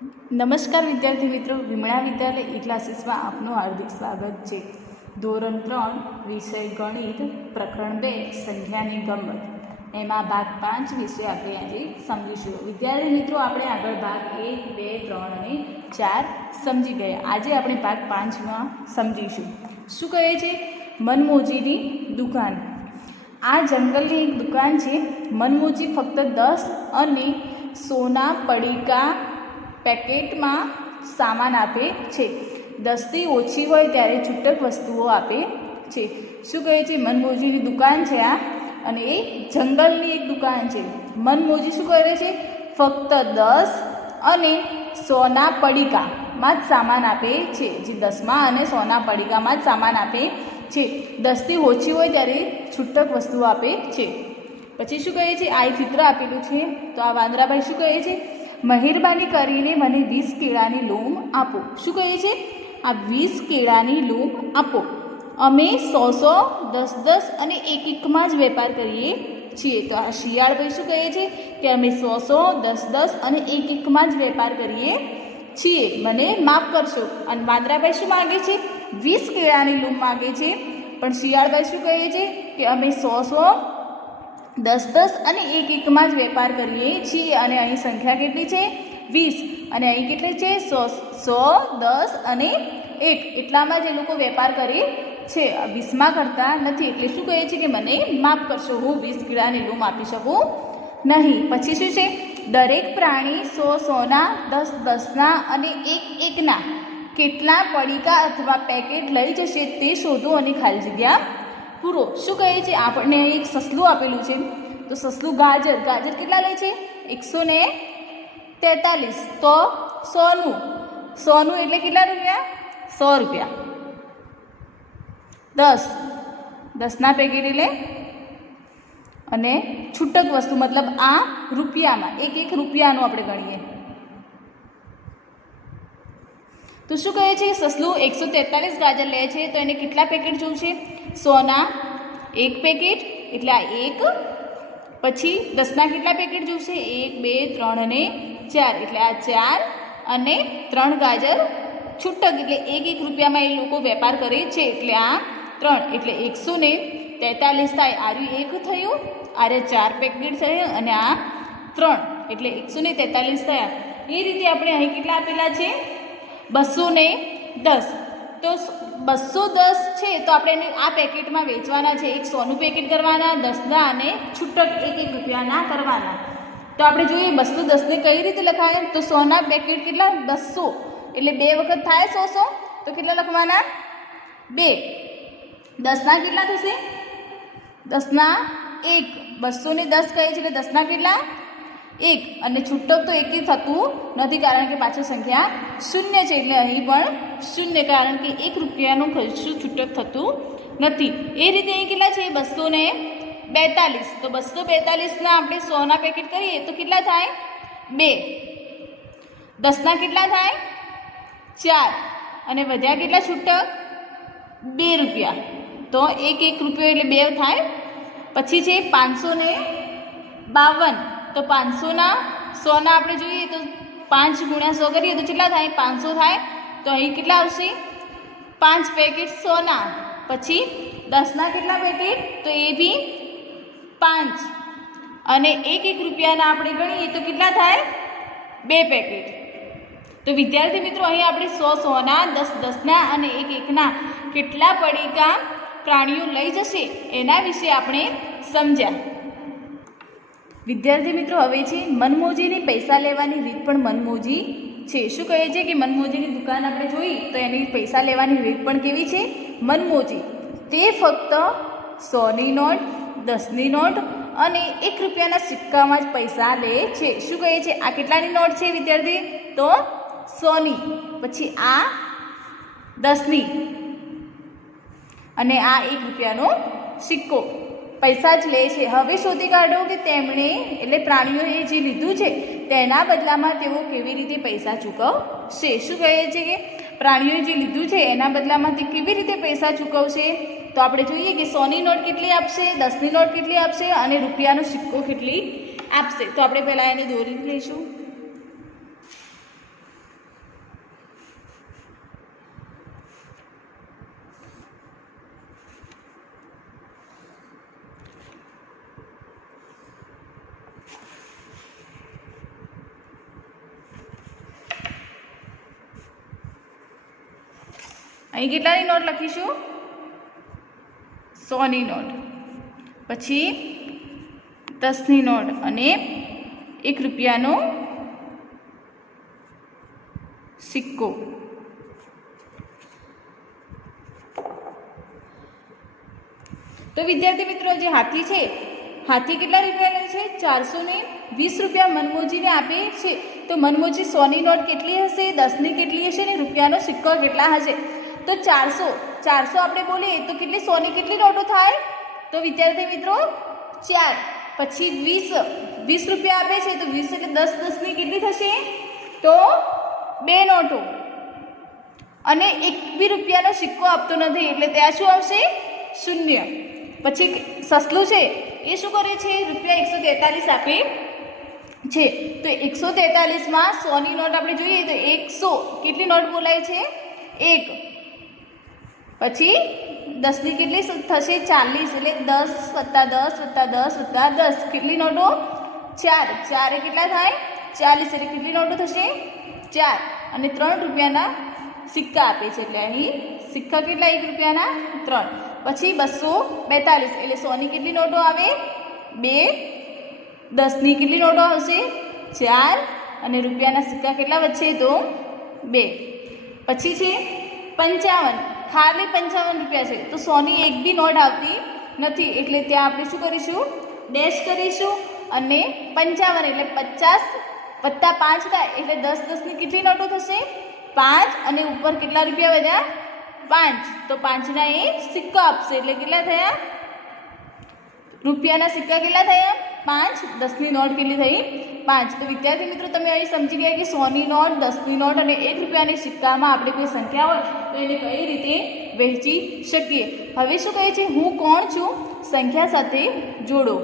નમસ્કાર વિદ્યાર્થી મિત્રો, વિમળા વિદ્યાલય ઈ ક્લાસીસમાં આપનું હાર્દિક સ્વાગત છે। ધોરણ 3 વિષય ગણિત પ્રકરણ 2 સંખ્યાની ગમત એમાં ભાગ 5 વિશે આપણે આજે સમજીશું। વિદ્યાર્થી મિત્રો, આપણે આગળ ભાગ 1, 2, 3 અને 4 સમજી ગયા। આજે આપણે ભાગ 5માં સમજીશું। શું કહે છે? મનમોજીની દુકાન। આ જંગલની એક દુકાન છે। મનમોજી ફક્ત 10 અને સોના પડીકા પેકેટમાં સામાન આપે છે। 10થી ઓછી હોય ત્યારે છૂટક વસ્તુઓ આપે છે। શું કહે છે? મનમોજીની દુકાન છે આ, અને એ જંગલની એક દુકાન છે। મનમોજી શું કરે છે? ફક્ત 10 અને સોના પડીકામાં જ સામાન આપે છે। જે 10માં અને સોના પડીકામાં જ સામાન આપે છે। 10થી ઓછી હોય ત્યારે છૂટક વસ્તુઓ આપે છે। પછી શું કહે છે? આ એક ચિત્ર આપેલું છે, તો આ વાંદરાભાઈ શું કહે છે? મહેરબાની કરીને મને 20 કેળાની લૂમ આપો। શું કહે છે? આ 20 કેળાની લૂમ આપો। અમે 100 10 અને 1 જ વેપાર કરીએ છીએ। તો આ શિયાળભાઈ શું કહે છે કે અમે 100 10 અને 1 જ વેપાર કરીએ છીએ, મને માફ કરશો। અને વાંદરાભાઈ શું માગે છે? 20 કેળાની લૂમ માગે છે, પણ શિયાળભાઈ શું કહે છે કે અમે 100 10 અને 1 જ વેપાર કરીએ છીએ। અને અહીં સંખ્યા કેટલી છે? 20, અને અહીં કેટલી છે? 100 10 અને 1 એટલામાં જ એ લોકો વેપાર કરે છે, 20માં કરતા નથી। એટલે શું કહે છે કે મને માફ કરશો, હું 20 કેળાની લૂમ આપી શકું નહીં। પછી શું છે? દરેક પ્રાણી 100 10 અને 1 કેટલા પડીકા અથવા પેકેટ લઈ જશે તે શોધો અને ખાલી જગ્યા પૂરો। શું કહે છે? આપણને એક સસલું આપેલું છે, તો સસલું ગાજર કેટલા લે છે? 143। તો સોનું એટલે કેટલા રૂપિયા? 100 રૂપિયા। 10ના પેકેટ એટલે, અને છૂટક વસ્તુ મતલબ આ રૂપિયામાં 1 રૂપિયાનું આપણે ગણીએ તો શું કહે છે? સસલું 143 ગાજર લે છે, તો એને કેટલા પેકેટ જોઈશે? 100ના 1 પેકેટ એટલે આ 1, પછી 10ના કેટલા પેકેટ જોઈશે? 1 2 3 અને 4 એટલે આ 4, અને 3 ગાજર છૂટક એટલે 1 રૂપિયામાં એ લોકો વેપાર કરે છે, એટલે આ 3 એટલે 143 થાય। આર્યું 1 થયું, આરે 4 પેકેટ થયું, અને આ 3 એટલે 143 થયા। એ રીતે આપણે અહીં કેટલા આપેલા છે? 210। તો 210 છે, તો આપણે એને આ પેકેટમાં વેચવાના છે। એક 100નું પેકેટ કરવાના, 10ના અને છૂટક 1 રૂપિયાના કરવાના। તો આપણે જોઈએ 210ને કઈ રીતે લખાય? તો 100ના પેકેટ કેટલા? 200 એટલે 2 વખત થાય 100, તો કેટલા લખવાના? 2। 10ના કેટલા થશે? 10ના 1, 210 કહે છે એટલે 10ના કેટલા? 1, અને છૂટક તો 1 થતું નથી, કારણ કે પાછળ સંખ્યા 0 છે, એટલે અહીં પણ 0, કારણ કે 1 રૂપિયાનું કશું છૂટક થતું નથી। એ રીતે અહીં કેટલા છે? 242। તો 242ના આપણે 100ના પેકેટ કરીએ તો કેટલા થાય? 2। 10ના કેટલા થાય? 4, અને વધ્યા કેટલા છૂટક? 2 રૂપિયા। તો 1 રૂપિયો એટલે 2 થાય। પછી છે 552। તો 500ના 100ના આપણે જોઈએ તો 5 ગુણ્યા 100 કરીએ તો કેટલા થાય? 500 થાય। તો અહીં કેટલા આવશે? 5 પેકેટ 100ના, પછી 10ના કેટલા પેકેટ? તો એ બી 5, અને 1 રૂપિયાના આપણે ગણીએ તો કેટલા થાય? 2 પેકેટ। તો વિદ્યાર્થી મિત્રો, અહીં આપણે 100ના 10ના અને 1 કેટલા પડીકા પ્રાણીઓ લઈ જશે એના વિશે આપણે સમજ્યા। વિદ્યાર્થી મિત્રો, હવે છે મનમોજીની પૈસા લેવાની રીત પણ મનમોજી છે। શું કહે છે કે મનમોજીની દુકાન આપણે જોઈ તો એની પૈસા લેવાની રીત પણ કેવી છે? મનમોજી। તે ફક્ત 100ની નોટ, 10ની નોટ અને 1 રૂપિયાના સિક્કામાં જ પૈસા લે છે। શું કહે છે? આ કેટલાની નોટ છે વિદ્યાર્થી? તો 100ની, પછી આ 10ની, અને આ 1 રૂપિયાનો સિક્કો, પૈસા જ લે છે। હવે શોધી કાઢો કે તેમણે એટલે પ્રાણીઓએ જે લીધું છે તેના બદલામાં તેઓ કેવી રીતે પૈસા ચૂકવશે। શું કહે છે કે પ્રાણીઓએ જે લીધું છે એના બદલામાં તે કેવી રીતે પૈસા ચૂકવશે? તો આપણે જોઈએ કે 100ની નોટ કેટલી આપશે, 10ની નોટ કેટલી આપશે, અને રૂપિયાનો સિક્કો કેટલી આપશે। તો આપણે પહેલાં એને દોરી લઈશું। અહીં કેટલાની નોટ લખીશું? 100ની નોટ, પછી 10ની નોટ અને 1 રૂપિયાનો સિક્કો. તો વિદ્યાર્થી મિત્રો, જે હાથી છે, હાથી કેટલા રૂપિયા લે છે? 420 રૂપિયા મનમોજીને આપે છે. તો મનમોજી 100ની નોટ કેટલી હશે, 10ની કેટલી હશે ને રૂપિયાનો સિક્કો કેટલા હશે? તો 400 આપણે બોલીએ તો કેટલી 100ની કેટલી નોટો થાય? તો વિદ્યાર્થી મિત્રો 4. પછી 20 રૂપિયા આપે છે, તો 20 એટલે 10ની કેટલી થશે? તો 2 નોટો. અને 1 રૂપિયાનો સિક્કો આપતો નથી એટલે ત્યાં શું આવશે? 0. પછી સસલું છે એ શું કરે છે? રૂપિયા 143 આપે છે. તો 143માં 100ની નોટ આપણે જોઈએ તો 100 કેટલી નોટ બોલાય છે? 1. પછી 10ની કેટલી થશે? 40 એટલે 10 + 10 + 10 + 10 કેટલી નોટો? 4. 4 એ કેટલા થાય? 40 એટલે કેટલી નોટો થશે? 4. અને 3 રૂપિયાના સિક્કા આપે છે એટલે અહીં સિક્કા કેટલા? 1 રૂપિયાના 3. પછી 242 એટલે 100ની કેટલી નોટો આવે? 2. 10ની કેટલી નોટો આવશે? 4. અને રૂપિયાના સિક્કા કેટલા વચ્ચે? તો 2. પછી છે 55, ખાલી 55 રૂપિયા છે. તો 100ની એક બી નોટ આવતી નથી એટલે ત્યાં આપણે શું કરીશું? ડેશ કરીશું. અને 55 એટલે 50 + 5 થાય એટલે 10ની કેટલી નોટો થશે? 5. અને ઉપર કેટલા રૂપિયા વધ્યા? 5. તો 5ના એ સિક્કા આપશે એટલે કેટલા થયા? રૂપિયાના સિક્કા કેટલા થયા? 5. 10ની નોટ કેટલી થઈ? 5. તો વિદ્યાર્થી મિત્રો, તમે અહીં સમજી ગયા કે 100ની નોટ, 10ની નોટ અને 1 રૂપિયાની સિક્કામાં આપણે કોઈ સંખ્યા હોય તો એને કઈ રીતે વહેંચી શકીએ. હવે શું કહે છે? હું કોણ છું સંખ્યા સાથે જોડો.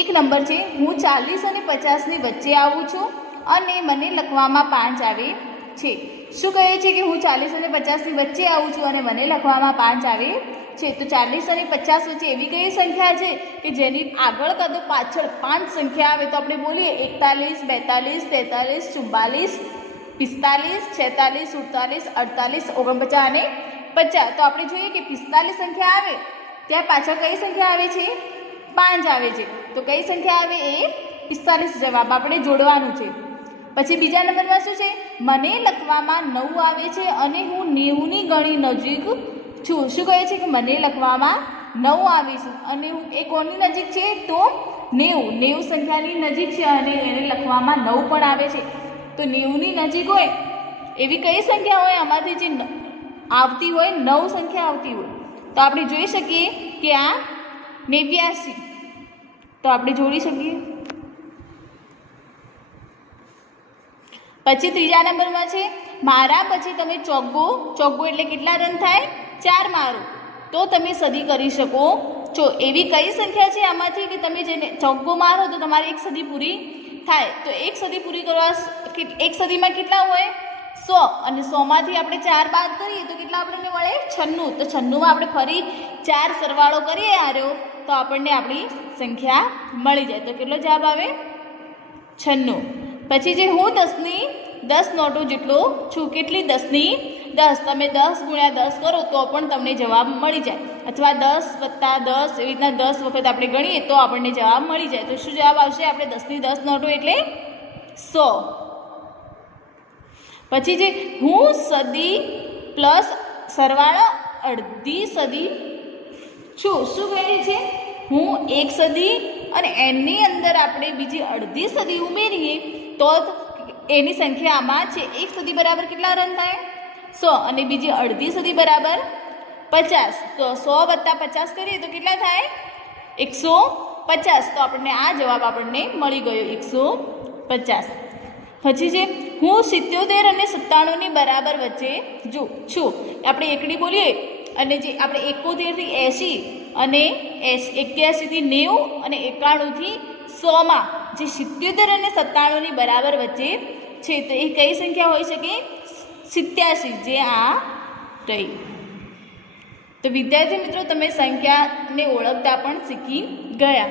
1 નંબર છે, હું 40 અને 50ની વચ્ચે આવું છું અને મને લખવામાં 5 આવે છે. શું કહે છે કે હું 40 અને 50ની વચ્ચે આવું છું અને મને લખવામાં 5 આવે છે. તો 40 અને 50 વચ્ચે એવી કઈ સંખ્યા છે કે જેની આગળ કાં તો પાછળ 5 સંખ્યા આવે? તો આપણે બોલીએ 41, 42, 43, 44, 45, 46, 47, 48, 49 અને 50. તો આપણે જોઈએ કે 45 સંખ્યા આવે ત્યાં પાછળ કઈ સંખ્યા આવે છે? 5 આવે છે. તો કઈ સંખ્યા આવે? એ 45 જવાબ આપણે જોડવાનું છે. પછી બીજા નંબરમાં શું છે? મને લખવામાં 9 આવે છે અને હું 90ની ઘણી નજીક છું. શું કહે છે કે મને લખવામાં 9 આવે છે અને હું એ કોની નજીક છે? તો 90 સંખ્યાની નજીક છે અને એને લખવામાં 9 પણ આવે છે. તો 90ની નજીક હોય એવી કઈ સંખ્યા હોય? આમાંથી જે આવતી હોય 9 સંખ્યા આવતી હોય તો આપણે જોઈ શકીએ કે આ 89. તો આપણે જોડી શકીએ. પછી ત્રીજા નંબરમાં છે, મારા પછી તમે ચોગ્ગો એટલે કેટલા રન થાય? 4 મારો તો તમે સદી કરી શકો છો. એવી કઈ સંખ્યા છે આમાંથી કે તમે જેને ચોગ્ગો મારો તો તમારી 1 સદી પૂરી થાય? તો 1 સદી પૂરી કરવા 1 સદીમાં કેટલા હોય? 100. અને 100માંથી આપણે 4 બાદ કરીએ તો કેટલા આપણને મળે? 96. તો 96માં આપણે ફરી 4 સરવાળો કરીએ આર્યો તો આપણને આપણી સંખ્યા મળી જાય. તો કેટલો જવાબ આવે? 96. પછી જે હું 10ની 10 નોટો જેટલો છું. કેટલી? 10ની 10. તમે 10 × 10 કરો તો પણ તમને જવાબ મળી જાય. અથવા 10 + 10 એવી રીતના 10 વખત આપણે ગણીએ તો આપણને જવાબ મળી જાય. તો શું જવાબ આવશે? આપણે 10ની 10 નોટો એટલે 100. પછી જે હું સદી પ્લસ સરવાળો અડધી સદી છું. શું કહે છે? હું 1 સદી અને એની અંદર આપણે બીજી અડધી સદી ઉમેરીએ તો એની સંખ્યા આમાં છે. 1 સદી બરાબર કેટલા રન થાય? 100. અને બીજી અડધી સદી બરાબર 50. તો 100 + 50 કરીએ તો કેટલા થાય? 150. તો આપણને આ જવાબ આપણને મળી ગયો 150. પછી છે, હું 77 અને 97ની બરાબર વચ્ચે છું. આપણે એકડી બોલીએ અને જે આપણે 71 થી 80 અને 81 થી 90 અને 91 થી 100માં જે 77 અને 97ની બરાબર વચ્ચે છે તો એ કઈ સંખ્યા હોઈ શકે? 87. જે આ કઈ. તો વિદ્યાર્થી મિત્રો, તમે સંખ્યાને ઓળખતા પણ શીખી ગયા.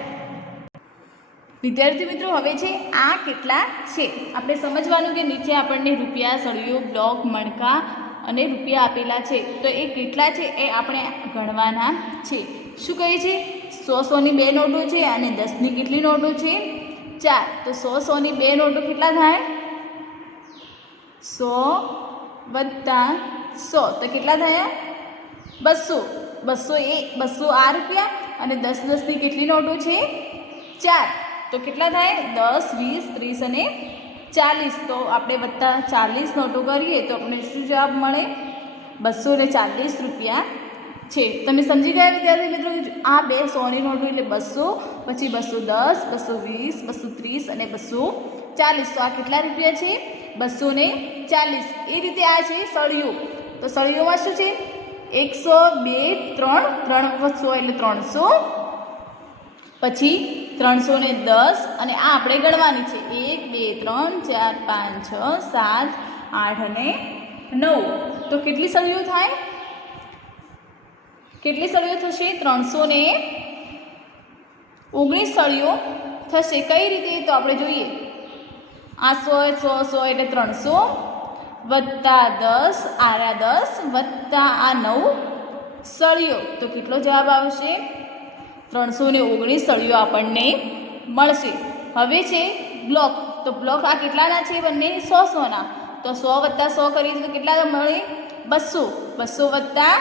વિદ્યાર્થી મિત્રો, હવે છે આ કેટલા છે આપણે સમજવાનું કે નીચે આપણને રૂપિયા, સળિયો, બ્લોક, મણકા અને રૂપિયા આપેલા છે તો એ કેટલા છે એ આપણે ગણવાના છે. શું કહે છે? 100 ની 2 નોટો છે અને 10 ની કેટલી નોટો છે? 4. તો 100 ની 2 નોટો કેટલા થાય? 100 વત્તા 100 તો કેટલા થયા? 200. 200 આ રૂપિયા અને 10 ની કેટલી નોટો છે? 4. તો કેટલા થાય? 10, 20, 30 અને 40. તો આપણે વત્તા 40 નોટો કરીએ તો આપણે શું જવાબ મળે? 240 રૂપિયા છે. તમે સમજી ગયા વિદ્યાર્થી મિત્રો? આ બે 100 ની નોટો એટલે 200, પછી 210, 220, 230 અને 240. તો આ કેટલા રૂપિયા છે? 240. એ રીતે આ છે સળિયો. તો સળિયોમાં શું છે? 100, 2, 3, 3 વખત 100 એટલે 300, પછી 310 અને આ આપણે ગણવાની છે 1, 2, 3, 4, 5, 6, 7, 8 અને 9. તો કેટલી સળિયો થાય? કેટલી સળિયો થશે? 319 સળિયો થશે. કઈ રીતે? તો આપણે જોઈએ. આ 100 એટલે 300 વત્તા 10 આરા 10 વત્તા આ 9 સળિયો. તો કેટલો જવાબ આવશે? 319 સળિયો આપણને મળશે. હવે છે બ્લોક. તો બ્લોક આ કેટલાના છે? બંને 100 ના. તો 100 વત્તા 100 કરીએ તો કેટલા મળે? 200. 200 વત્તા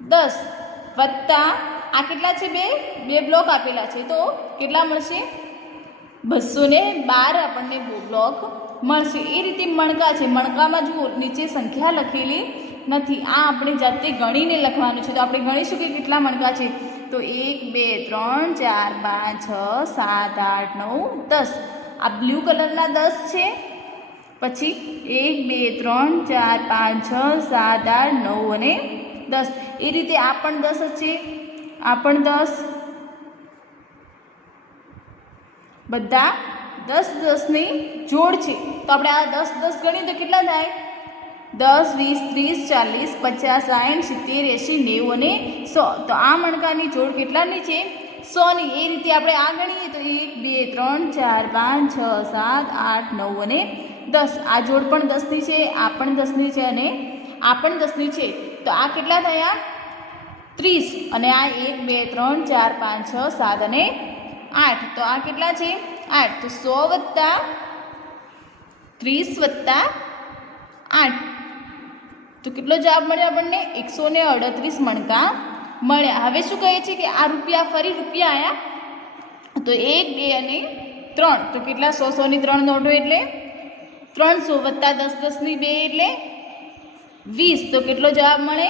10 વત્તા આ કેટલા છે? બે બ્લોક આપેલા છે તો કેટલા મળશે? 212 આપણને બ્લોક મળશે. એ રીતે મણકા છે. મણકામાં જુઓ નીચે સંખ્યા લખેલી નથી. આ આપણે જાતે ગણીને લખવાનું છે. તો આપણે ગણીશું કે કેટલા મણકા છે. તો 1, 2, 3, 4, 5, 6, 7, 8, 9, 10. આ બ્લુ કલરના 10 છે. પછી 1, 2, 3, 4, 5, 6, 7, 8, 9 અને 10. એ રીતે આ પણ 10 છે. આ પણ 10. બધા 10, 10 ની જોડ છે. તો આપણે આ 10, 10 ગણીએ તો કેટલા થાય? 10, 20, 30, 40, 50, 60, 70, 80, 90 અને 100. તો આ મણકાની જોડ કેટલાની છે? 100 ની. એ રીતે આપણે આ ગણીએ તો 1, 2, 3, 4, 5, 6, 7, 8, 9 અને 10. આ જોડ પણ 10 ની છે. આ પણ 10 ની છે અને આ પણ 10 ની છે. તો આ કેટલા થયા? 30. અને આ 1, 2, 3, 4, 5, 6, 7 અને 8. તો આ કેટલા છે? 8. તો 100 વત્તા 30 વત્તા 8. તો કેટલો જવાબ મળ્યો આપણને? 138 મણકા મળ્યા. હવે શું કહે છે કે આ રૂપિયા ફરી રૂપિયા આવ્યા તો 1, 2 અને 3. તો કેટલા? 100 ની 3 નોટો એટલે 300 વત્તા 10, 10 ની 2 એટલે 20. તો કેટલો જવાબ મળે?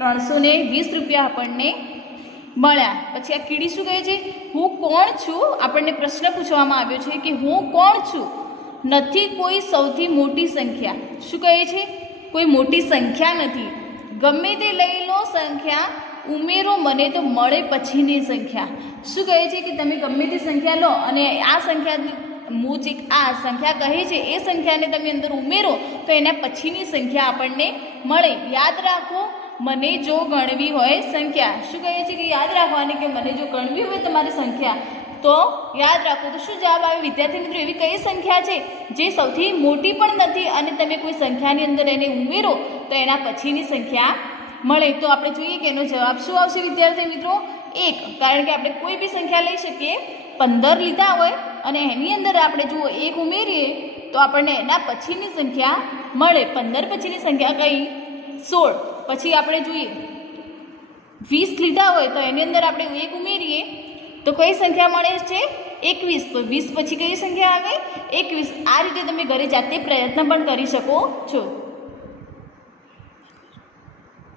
320 રૂપિયા આપણને મળ્યા. પછી આ કીડી શું કહે છે? હું કોણ છું? આપણને પ્રશ્ન પૂછવામાં આવ્યો છે કે હું કોણ છું? નથી કોઈ સૌથી મોટી સંખ્યા. શું કહે છે? કોઈ મોટી સંખ્યા નથી. ગમે તે લઈ લો સંખ્યા, ઉમેરો મને તો મળે પછીની સંખ્યા. શું કહે છે કે તમે ગમે તે સંખ્યા લો અને આ સંખ્યા આ સંખ્યા કહે છે એ સંખ્યાને તમે અંદર ઉમેરો તો એના પછીની સંખ્યા આપણને મળે. યાદ રાખો, મને જો ગણવી હોય સંખ્યા. શું કહે છે કે યાદ રાખવાની કે મને જો ગણવી હોય તમારી સંખ્યા તો યાદ રાખો. તો શું જવાબ આવે વિદ્યાર્થી મિત્રો? એવી કઈ સંખ્યા છે જે સૌથી મોટી પણ નથી અને તમે કોઈ સંખ્યાની અંદર એને ઉમેરો તો એના પછીની સંખ્યા મળે? તો આપણે જોઈએ કે એનો જવાબ શું આવશે વિદ્યાર્થી મિત્રો? 1. કારણ કે આપણે કોઈ બી સંખ્યા લઈ શકીએ. 15 લીધા હોય અને એની અંદર આપણે જુઓ 1 ઉમેરીએ તો આપણને એના પછીની સંખ્યા મળે. 15 પછીની સંખ્યા કઈ? 16. પછી આપણે જોઈએ 20 લીધા હોય તો એની અંદર આપણે 1 ઉમેરીએ તો કઈ સંખ્યા મળે છે? 21. તો 20 પછી કઈ સંખ્યા આવે? 21. આ રીતે તમે ઘરે જાતે પ્રયત્ન પણ કરી શકો છો.